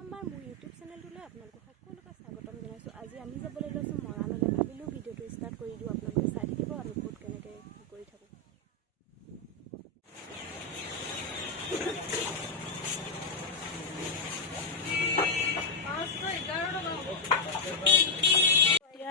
প্ৰথমবাৰ মোৰ ইউটিউব চেনেলটোলৈ আপোনালোকক সকলোকে স্বাগতম জনাইছোঁ। আজি আমি যাবলৈ লৈছোঁ মৰাণলৈ। ভাবিলোঁ ভিডিঅ'টো ষ্টাৰ্ট কৰি দিওঁ, আপোনালোকে চাই থাকিব আমি ক'ত কেনেকৈ কৰি থাকোঁ। এতিয়া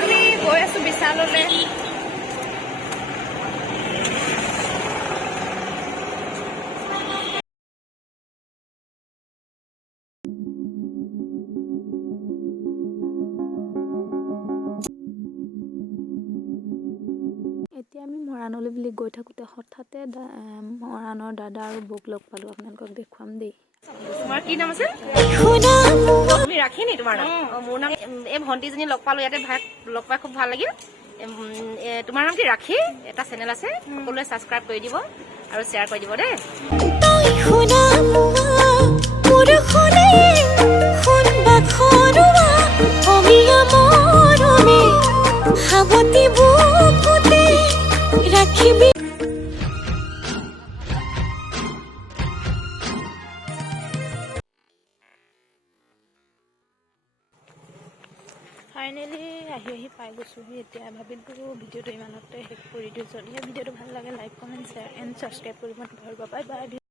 আমি গৈ আছোঁ বিশাললৈ। এতিয়া আমি মৰাণলৈ বুলি গৈ থাকোঁতে হঠাতে মৰাণৰ দাদা আৰু বৌক লগ পালোঁ। আপোনালোকক দেখুৱাম দেই। তোমাৰ কি নাম আছে? তুমি ৰাখি নি তোমাৰ নাম? মোৰ নাম এই ভণ্টিজনী লগ পালো ইয়াতে, লগ পাই খুব ভাল লাগিল। তোমাৰ নাম কি? ৰাখি। এটা চেনেল আছে, সকলোৱে ছাবস্ক্ৰাইব কৰি দিব আৰু শ্বেয়াৰ কৰি দিব দেই। ফাইনেলি আহি পাই গৈছোঁহি। এতিয়া ভাবিলোঁ ভিডিঅ'টো ইমানতে শেষ কৰি দিওঁ। যদিহে ভিডিঅ'টো ভাল লাগে like comment share and subscribe কৰিব নাপাহৰিব। Bye bye.